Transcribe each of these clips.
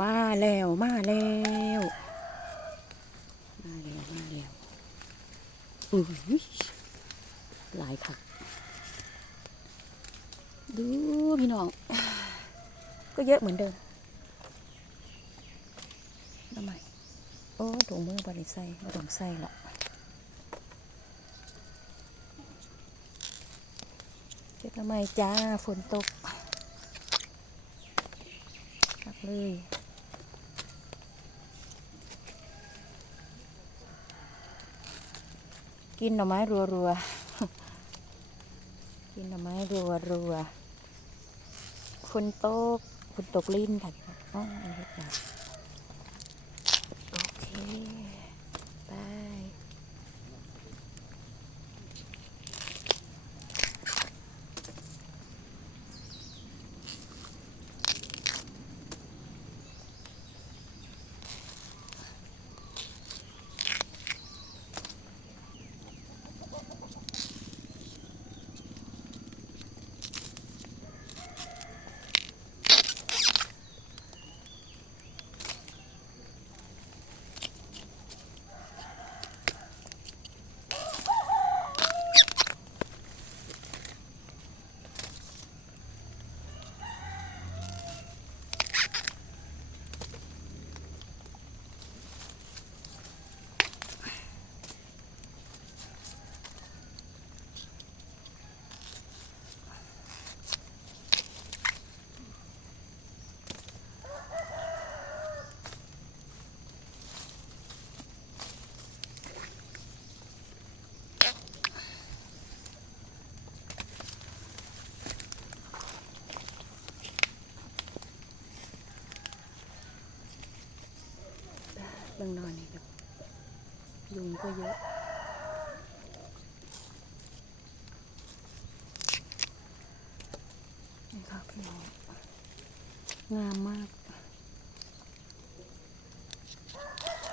มาแล้วมาแล้วมาแล้วมาแล้วอุ้ยหลายค่ะดูพี่น้อง ก็เยอะเหมือนเดิมทำไมโอ้ถุงมือบริใส่ไม่ต้องใส่หรอกเช็ดทำไมจ้าฝนตกพักเลย กินหน่อไม้รัวๆ กินหน่อไม้รัวๆฝนตกฝนตกลิ้นค่ะอ๋ออัน เบิ่งนอนนี่ครับยุงก็เยอะนี่ค่ะพี่น้องงามมาก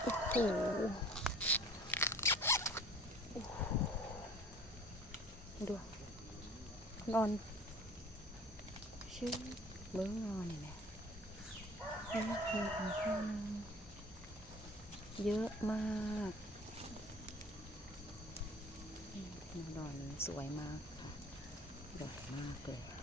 โอ้โหดูนอนชื่อเบิ้องนอนนี่แหละนี่คือของข้างหนึง เยอะมากดอนสวยมากค่ะดอกมากเลย